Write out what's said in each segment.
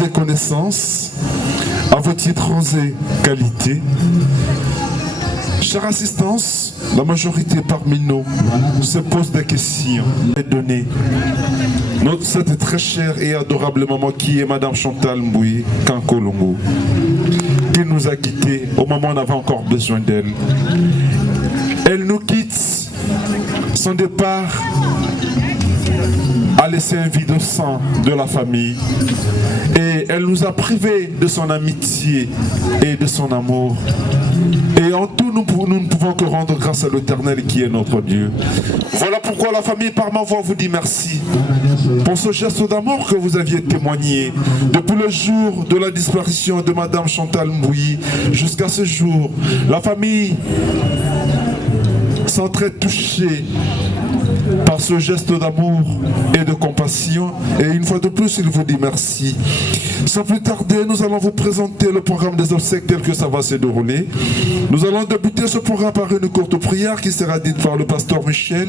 des connaissances, à vos titres et qualités. Chère assistance, la majorité parmi nous se pose des questions et données. Cette très chère et adorable maman qui est Madame Chantal Mbouye Kankolongo, qui nous a quittés au moment où on avait encore besoin d'elle. Elle nous quitte, son départ a laissé un vide au sein de la famille et elle nous a privés de son amitié et de son amour. Et en tout, nous ne pouvons que rendre grâce à l'Éternel qui est notre Dieu. Voilà pourquoi la famille par ma voix vous dit merci pour ce geste d'amour que vous aviez témoigné depuis le jour de la disparition de Madame Chantal Mbouye jusqu'à ce jour. La famille sont très touchée par ce geste d'amour et de compassion. Et une fois de plus, il vous dit merci. Sans plus tarder, nous allons vous présenter le programme des obsèques tel que ça va se dérouler. Nous allons débuter ce programme par une courte prière qui sera dite par le pasteur Michel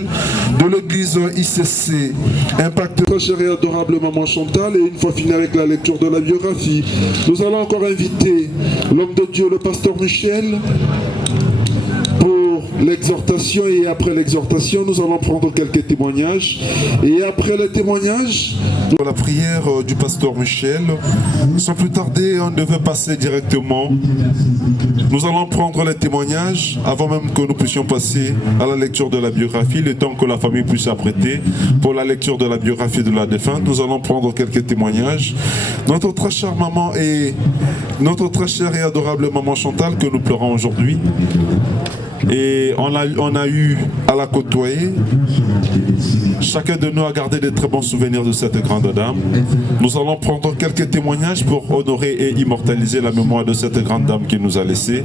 de l'église ICC. Impact très chère et adorable maman Chantal. Et une fois fini avec la lecture de la biographie, nous allons encore inviter l'homme de Dieu, le pasteur Michel, l'exhortation, et après l'exhortation, nous allons prendre quelques témoignages. Et après les témoignages, la prière du pasteur Michel, sans plus tarder, on devait passer directement. Nous allons prendre les témoignages avant même que nous puissions passer à la lecture de la biographie, le temps que la famille puisse s'apprêter pour la lecture de la biographie de la défunte. Nous allons prendre quelques témoignages. Notre très chère maman et notre très chère et adorable maman Chantal que nous pleurons aujourd'hui. Et on a eu à la côtoyer. Chacun de nous a gardé de très bons souvenirs de cette grande dame. Nous allons prendre quelques témoignages pour honorer et immortaliser la mémoire de cette grande dame qui nous a laissés.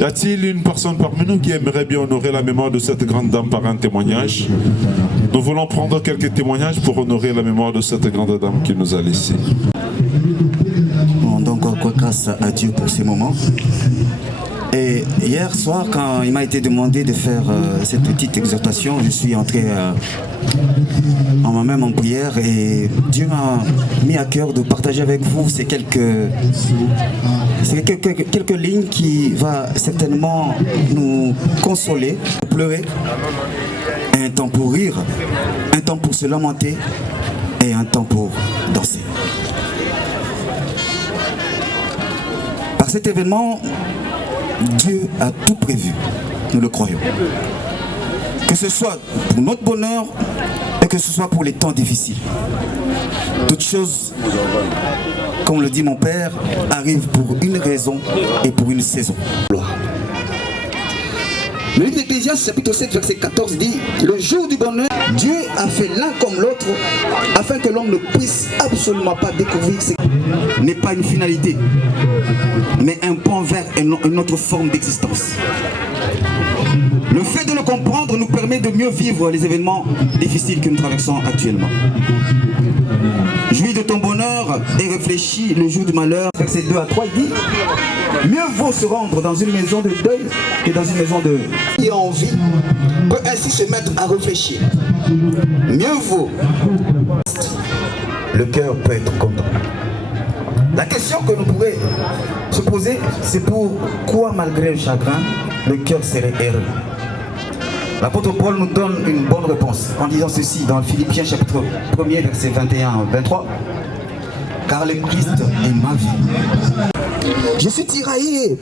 Y a-t-il une personne parmi nous qui aimerait bien honorer la mémoire de cette grande dame par un témoignage? Nous voulons prendre quelques témoignages pour honorer la mémoire de cette grande dame qui nous a laissés. Donc, grâce à Dieu pour ces moments. Et hier soir, quand il m'a été demandé de faire cette petite exhortation, je suis entré en moi-même en prière et Dieu m'a mis à cœur de partager avec vous ces quelques lignes qui vont certainement nous consoler, pleurer, un temps pour rire, un temps pour se lamenter et un temps pour danser. Par cet événement, Dieu a tout prévu, nous le croyons. Que ce soit pour notre bonheur et que ce soit pour les temps difficiles. Toutes choses, comme le dit mon père, arrivent pour une raison et pour une saison. Le livre d'Ecclésiaste, chapitre 7, verset 14 dit: le jour du bonheur, Dieu a fait l'un comme l'autre, afin que l'homme ne puisse absolument pas découvrir ce qui n'est pas une finalité, mais un point vers une autre forme d'existence. Le fait de le comprendre nous permet de mieux vivre les événements difficiles que nous traversons actuellement. Jouis de ton bonheur et réfléchis le jour du malheur. Verset 2 à 3, il dit: mieux vaut se rendre dans une maison de deuil que dans une maison de... Qui a envie peut ainsi se mettre à réfléchir. Mieux vaut. Le cœur peut être content. La question que nous pourrions se poser, c'est pourquoi malgré le chagrin, le cœur serait heureux. L'apôtre Paul nous donne une bonne réponse en disant ceci dans Philippiens chapitre 1er verset 21 à 23. Car le Christ est ma vie. Je suis tiraillé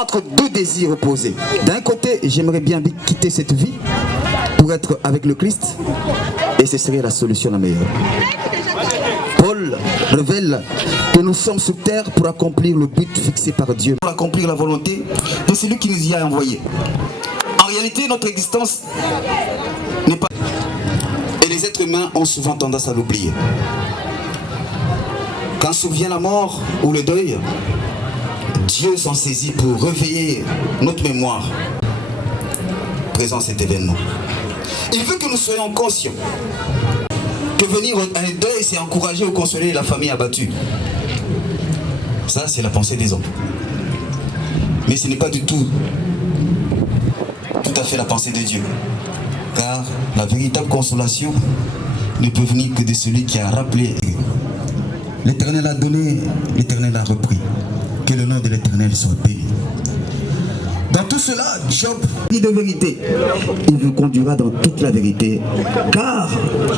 entre deux désirs opposés. D'un côté, j'aimerais bien quitter cette vie pour être avec le Christ, et ce serait la solution la meilleure. Paul révèle que nous sommes sur terre pour accomplir le but fixé par Dieu, pour accomplir la volonté de celui qui nous y a envoyés. En réalité, notre existence n'est pas... Et les êtres humains ont souvent tendance à l'oublier. Quand survient la mort ou le deuil, Dieu s'en saisit pour réveiller notre mémoire présent cet événement. Il veut que nous soyons conscients que venir à un deuil, c'est encourager ou consoler la famille abattue. Ça, c'est la pensée des hommes. Mais ce n'est pas du tout à fait la pensée de Dieu. Car la véritable consolation ne peut venir que de celui qui a rappelé L'Éternel a donné, l'Éternel a repris. Que le nom de l'Éternel soit béni. Dans tout cela, Job dit de vérité. Il vous conduira dans toute la vérité, car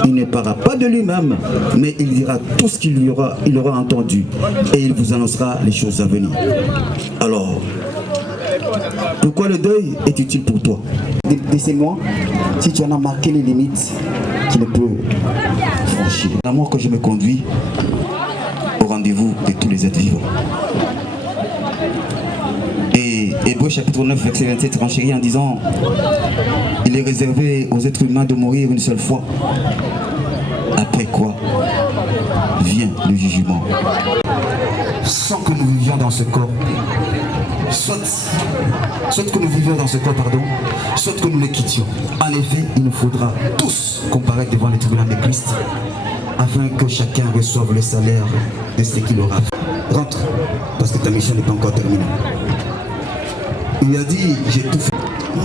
il ne parlera pas de lui-même, mais il dira tout ce qu'il aura entendu, et il vous annoncera les choses à venir. Alors, pourquoi le deuil est utile pour toi? Laissez-moi, si tu en as marqué les limites, tu ne peux franchir. L'amour que je me conduis au rendez-vous de tous les êtres vivants. Et Hébreux chapitre 9 verset 27 renchérit en disant: il est réservé aux êtres humains de mourir une seule fois, après quoi vient le jugement. Sans que nous vivions dans ce corps, soit que nous vivions dans ce corps, soit que nous le quittions. En effet, il nous faudra tous comparaître devant le tribunal de Christ, afin que chacun reçoive le salaire de ce qu'il aura fait. Rentre, parce que ta mission n'est pas encore terminée. Il lui a dit: j'ai tout fait.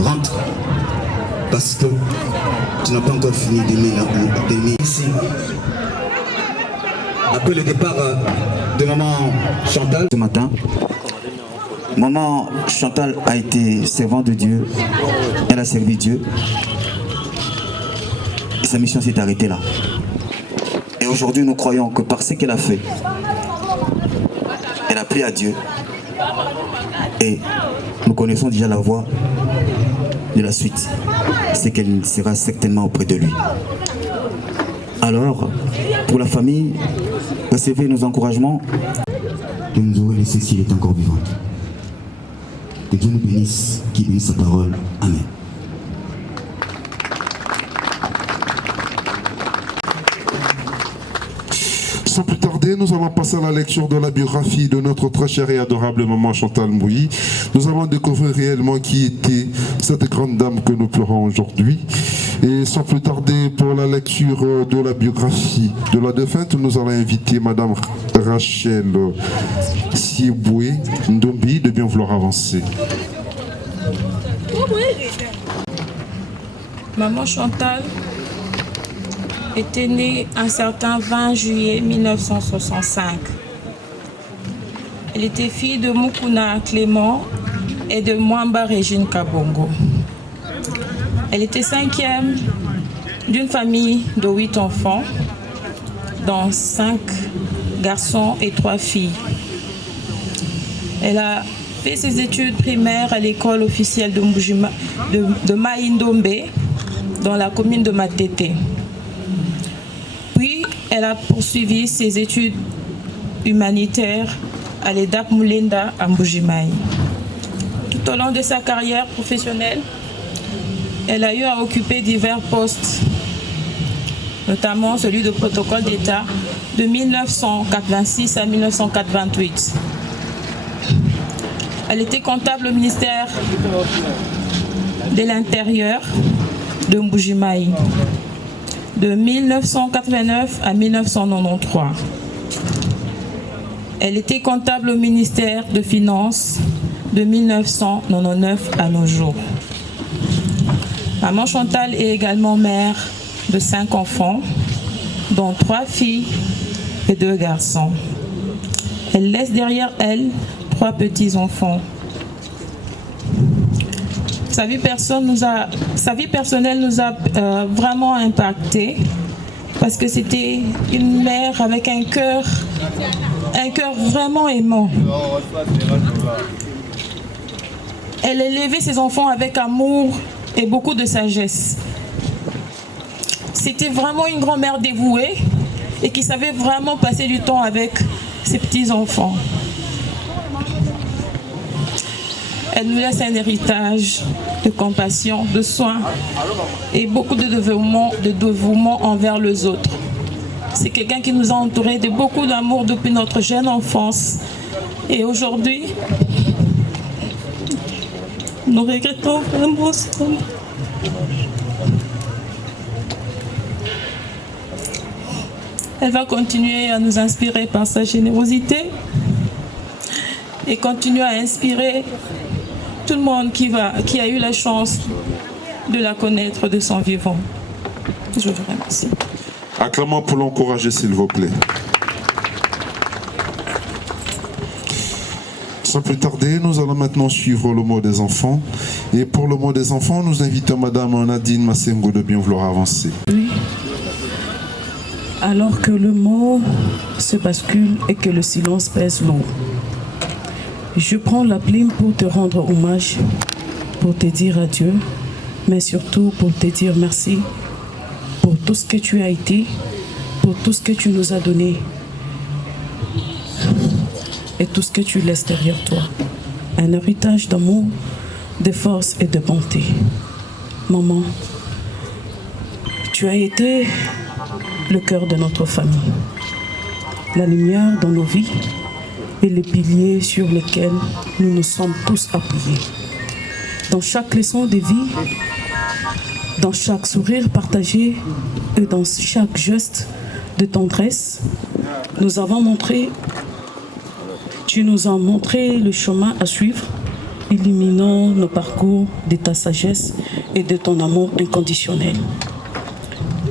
Rentre, parce que tu n'as pas encore fini d'aimer ici. Après le départ de maman Chantal, ce matin, maman Chantal a été servante de Dieu. Elle a servi Dieu. Et sa mission s'est arrêtée là. Et aujourd'hui, nous croyons que par ce qu'elle a fait, elle a pris à Dieu. Et nous connaissons déjà la voie de la suite. C'est qu'elle sera certainement auprès de lui. Alors, pour la famille, recevez nos encouragements. Dieu nous aurait laissé s'il est encore vivant. Que Dieu nous bénisse, qu'il bénisse sa parole. Amen. Sans plus tarder, nous allons passer à la lecture de la biographie de notre très chère et adorable maman Chantal Mbouyi. Nous allons découvrir réellement qui était cette grande dame que nous pleurons aujourd'hui. Et sans plus tarder, pour la lecture de la biographie de la défunte, nous allons inviter Madame Rachel Sieboué Ndombi de bien vouloir avancer. Maman Chantal était née un certain 20 juillet 1965. Elle était fille de Mukuna Clément et de Mwamba Régine Kabongo. Elle était cinquième d'une famille de 8 enfants, dont 5 garçons et 3 filles. Elle a fait ses études primaires à l'école officielle de Maïndombe, dans la commune de Matete. Puis, elle a poursuivi ses études humanitaires à l'EDAP Moulenda à Mbujimaï. Tout au long de sa carrière professionnelle, elle a eu à occuper divers postes, notamment celui de protocole d'État de 1986 à 1988. Elle était comptable au ministère de l'Intérieur de Mbujimaï de 1989 à 1993. Elle était comptable au ministère de Finances de 1999 à nos jours. Maman Chantal est également mère de 5 enfants, dont 3 filles et 2 garçons. Elle laisse derrière elle 3 petits-enfants. Sa vie personnelle nous a vraiment impacté parce que c'était une mère avec un cœur vraiment aimant. Elle élevait ses enfants avec amour et beaucoup de sagesse. C'était vraiment une grand-mère dévouée et qui savait vraiment passer du temps avec ses petits-enfants. Elle nous laisse un héritage de compassion, de soins et beaucoup de dévouement envers les autres. C'est quelqu'un qui nous a entourés de beaucoup d'amour depuis notre jeune enfance. Et aujourd'hui, nous regrettons vraiment ça. Elle va continuer à nous inspirer par sa générosité et continuer à inspirer tout le monde qui a eu la chance de la connaître de son vivant. Je vous remercie. Acclamons pour l'encourager, s'il vous plaît. Sans plus tarder, nous allons maintenant suivre le mot des enfants. Et pour le mot des enfants, nous invitons Madame Nadine Massengo de bien vouloir avancer. Oui. Alors que le mot se bascule et que le silence pèse lourd, je prends la plume pour te rendre hommage, pour te dire adieu, mais surtout pour te dire merci pour tout ce que tu as été, pour tout ce que tu nous as donné et tout ce que tu laisses derrière toi. Un héritage d'amour, de force et de bonté. Maman, tu as été le cœur de notre famille, la lumière dans nos vies et les piliers sur lesquels nous nous sommes tous appuyés. Dans chaque leçon de vie, dans chaque sourire partagé et dans chaque geste de tendresse, tu nous as montré le chemin à suivre, illuminant nos parcours de ta sagesse et de ton amour inconditionnel.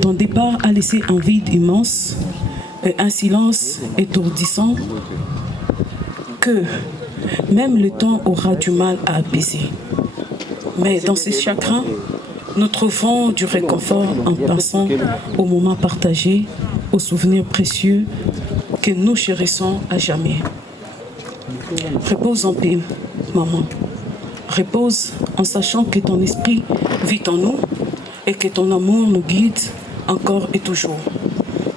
Ton départ a laissé un vide immense et un silence étourdissant que même le temps aura du mal à apaiser. Mais dans ces chagrins, nous trouvons du réconfort en pensant aux moments partagés, aux souvenirs précieux que nous chérissons à jamais. Repose en paix, maman. Repose en sachant que ton esprit vit en nous et que ton amour nous guide encore et toujours.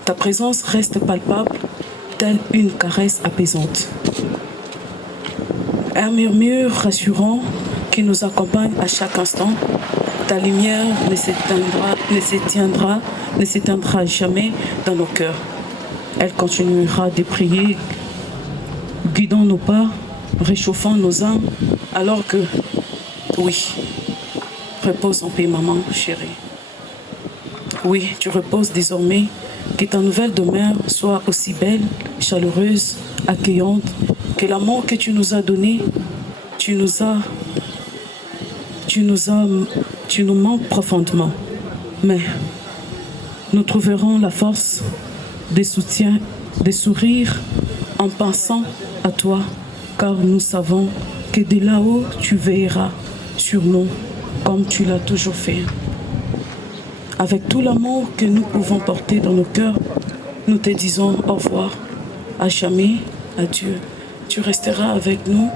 Ta présence reste palpable, telle une caresse apaisante. Un murmure rassurant qui nous accompagne à chaque instant. Ta lumière ne s'éteindra jamais dans nos cœurs. Elle continuera de briller, guidant nos pas, réchauffant nos âmes, alors que, oui, repose en paix, maman chérie. Oui, tu reposes désormais. Que ta nouvelle demeure soit aussi belle, chaleureuse, accueillante, que l'amour que tu nous as donné, tu nous manques profondément. Mais nous trouverons la force de soutien, de sourire en pensant à toi, car nous savons que de là-haut, tu veilleras sur nous comme tu l'as toujours fait. Avec tout l'amour que nous pouvons porter dans nos cœurs, nous te disons au revoir, à jamais, adieu. Tu resteras avec nous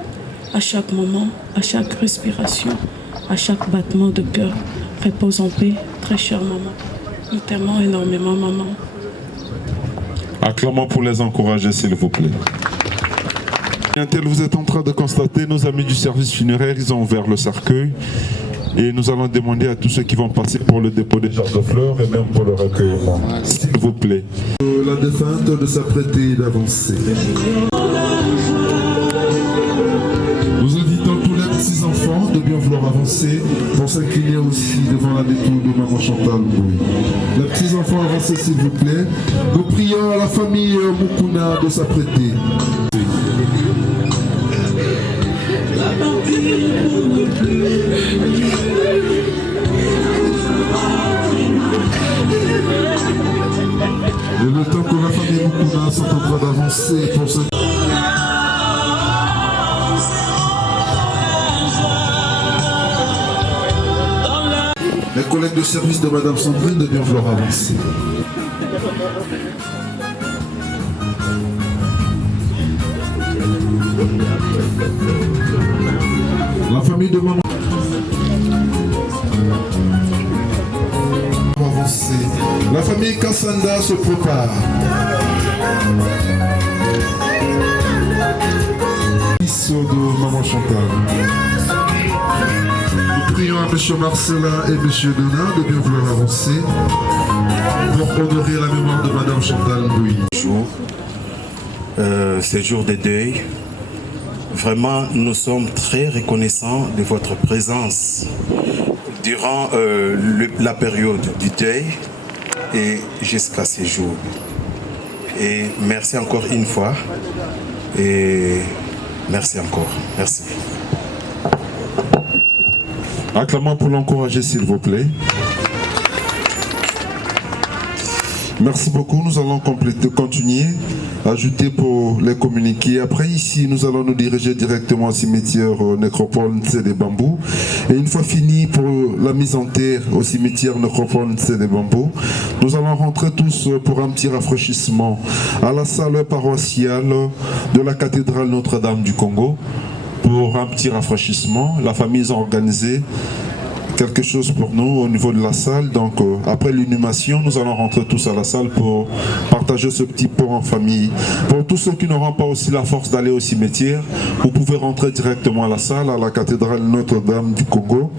à chaque moment, à chaque respiration, à chaque battement de cœur. Repose en paix, très chère maman. Nous t'aimons énormément, maman. Acclamons pour les encourager, s'il vous plaît. Vous êtes en train de constater, nos amis du service funéraire, ils ont ouvert le cercueil. Et nous allons demander à tous ceux qui vont passer pour le dépôt des jarres de fleurs et même pour le recueillement. S'il vous plaît. La défunte de s'apprêter et d'avancer. Nous invitons tous les petits-enfants de bien vouloir avancer pour s'incliner aussi devant la dépouille de Maman Chantal Mbouy. Les petits-enfants, avancez s'il vous plaît. Nous prions à la famille Mukuna de s'apprêter. Et le temps que la famille Mukuna sont en train d'avancer pour ce... Les collègues de service de Madame Sandrine de bien vouloir avancer. La famille de Maman avancer. La famille Kassanda se prépare. De Maman Chantal. Nous prions à M. Marcelin et M. Donat de bien vouloir avancer pour honorer la mémoire de Madame Chantal Mbouy. Ces jours de deuil, vraiment nous sommes très reconnaissants de votre présence durant la période du deuil et jusqu'à ces jours. Et merci encore une fois et merci encore. Merci. Acclamons pour l'encourager s'il vous plaît. Merci beaucoup. Nous allons continuer, ajouter pour les communiquer. Après, ici, nous allons nous diriger directement au cimetière nécropole des Bambous. Et une fois fini pour la mise en terre au cimetière nécropole des Bambous, nous allons rentrer tous pour un petit rafraîchissement à la salle paroissiale de la cathédrale Notre-Dame du Congo. Pour un petit rafraîchissement, la famille a organisé quelque chose pour nous au niveau de la salle. Donc après l'inhumation, nous allons rentrer tous à la salle pour partager ce petit pot en famille. Pour tous ceux qui n'auront pas aussi la force d'aller au cimetière, vous pouvez rentrer directement à la salle, à la cathédrale Notre-Dame du Congo.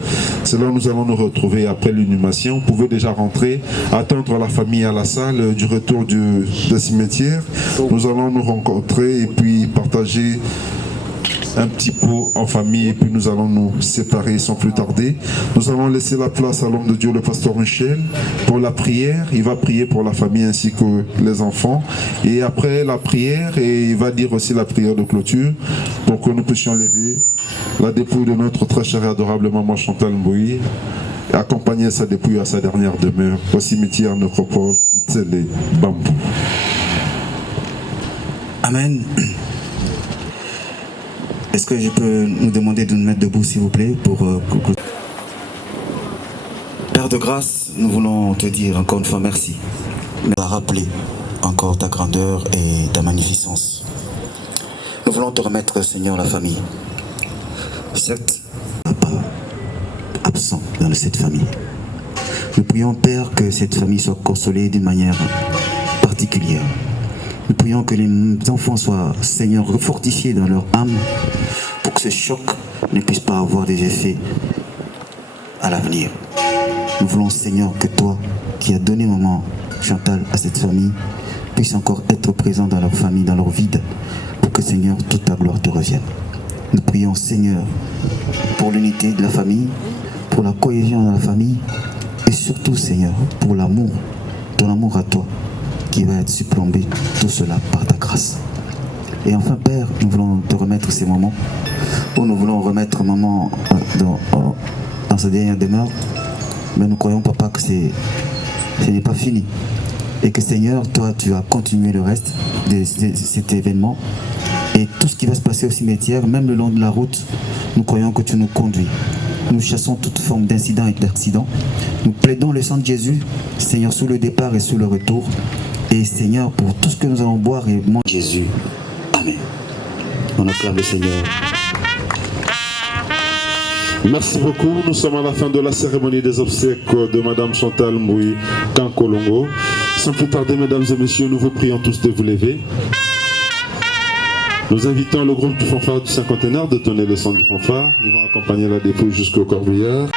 C'est là où nous allons nous retrouver après l'inhumation. Vous pouvez déjà rentrer, attendre la famille à la salle du retour du cimetière. Nous allons nous rencontrer et puis partager un petit pot en famille, et puis nous allons nous séparer sans plus tarder. Nous allons laisser la place à l'homme de Dieu, le pasteur Michel, pour la prière. Il va prier pour la famille ainsi que les enfants. Et après la prière, et il va dire aussi la prière de clôture pour que nous puissions lever la dépouille de notre très chère et adorable maman Chantal Mbouy et accompagner sa dépouille à sa dernière demeure au cimetière nécropole Tsele Bambou. Amen. Est-ce que je peux nous demander de nous mettre debout, s'il vous plaît, pour Père de grâce, nous voulons te dire encore une fois merci. Nous a rappelé encore ta grandeur et ta magnificence. Nous voulons te remettre, Seigneur, la famille. Certes, papa absent dans cette famille. Nous prions, Père, que cette famille soit consolée d'une manière particulière. Nous prions que les enfants soient, Seigneur, fortifiés dans leur âme pour que ce choc ne puisse pas avoir des effets à l'avenir. Nous voulons, Seigneur, que toi, qui as donné maman Chantal à cette famille, puisse encore être présent dans leur famille, dans leur vide, pour que, Seigneur, toute ta gloire te revienne. Nous prions, Seigneur, pour l'unité de la famille, pour la cohésion de la famille, et surtout, Seigneur, pour l'amour, ton amour à toi, qui va être supplombé, tout cela par ta grâce. Et enfin, Père, nous voulons te remettre ces moments où nous voulons remettre maman dans sa dernière demeure, mais nous croyons, papa, que ce n'est pas fini. Et que, Seigneur, toi, tu vas continuer le reste de cet événement. Et tout ce qui va se passer au cimetière, même le long de la route, nous croyons que tu nous conduis. Nous chassons toute forme d'incident et d'accident. Nous plaidons le sang de Jésus, Seigneur, sous le départ et sous le retour. Et Seigneur, pour tout ce que nous allons boire et manger, Jésus. Amen. On acclame le Seigneur. Merci beaucoup. Nous sommes à la fin de la cérémonie des obsèques de Madame Chantal Mbouy Kankolongo. Sans plus tarder, mesdames et messieurs, nous vous prions tous de vous lever. Nous invitons le groupe du fanfare du cinquantenaire de donner le son du fanfare. Ils vont accompagner la dépouille jusqu'au corbillard.